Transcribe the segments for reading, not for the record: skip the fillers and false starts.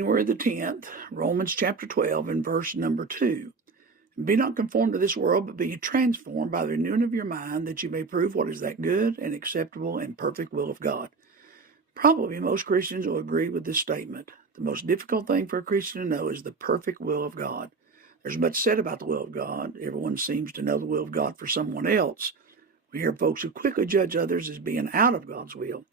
January the 10th, Romans chapter 12 and verse number 2. Be not conformed to this world, but be transformed by the renewing of your mind, that you may prove what is that good and acceptable and perfect will of God. Probably most Christians will agree with this statement. The most difficult thing for a Christian to know is the perfect will of God. There's much said about the will of God. Everyone seems to know the will of God for someone else. We hear folks who quickly judge others as being out of God's will.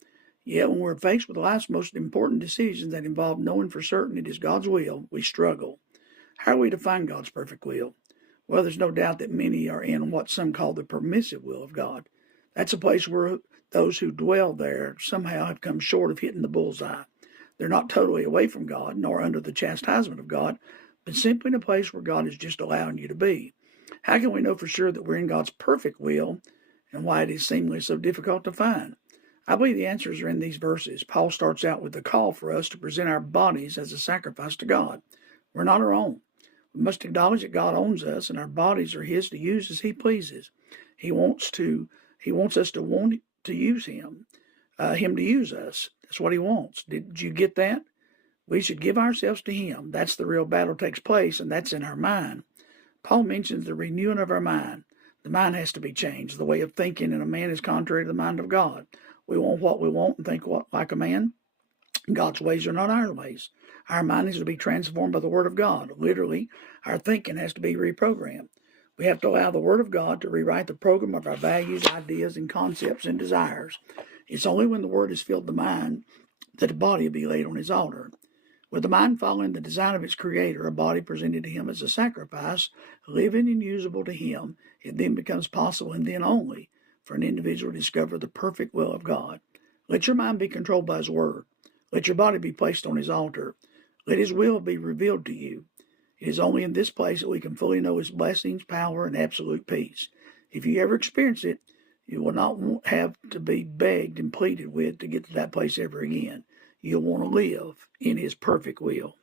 Yet when we're faced with life's most important decisions that involve knowing for certain it is God's will, we struggle. How are we to find God's perfect will? Well, there's no doubt that many are in what some call the permissive will of God. That's a place where those who dwell there somehow have come short of hitting the bullseye. They're not totally away from God, nor under the chastisement of God, but simply in a place where God is just allowing you to be. How can we know for sure that we're in God's perfect will, and why it is seemingly so difficult to find? I believe the answers are in these verses. Paul starts out with the call for us to present our bodies as a sacrifice to God. We're not our own. We must acknowledge that God owns us, and our bodies are His to use as He pleases. He wants us to want to use Him to use us. That's what He wants. Did you get that? We should give ourselves to Him. That's the real battle takes place, and that's in our mind. Paul mentions the renewing of our mind. The mind has to be changed. The way of thinking in a man is contrary to the mind of God. We want what we want and think like a man. God's ways are not our ways. Our mind is to be transformed by the Word of God. Literally, our thinking has to be reprogrammed. We have to allow the Word of God to rewrite the program of our values, ideas, and concepts and desires. It's only when the Word has filled the mind that the body will be laid on His altar. With the mind following the design of its Creator, a body presented to Him as a sacrifice, living and usable to Him, it then becomes possible, and then only, for an individual to discover the perfect will of God. Let your mind be controlled by His Word. Let your body be placed on His altar. Let His will be revealed to you. It is only in this place that we can fully know His blessings, power, and absolute peace. If you ever experience it, you will not have to be begged and pleaded with to get to that place ever again. You'll want to live in His perfect will.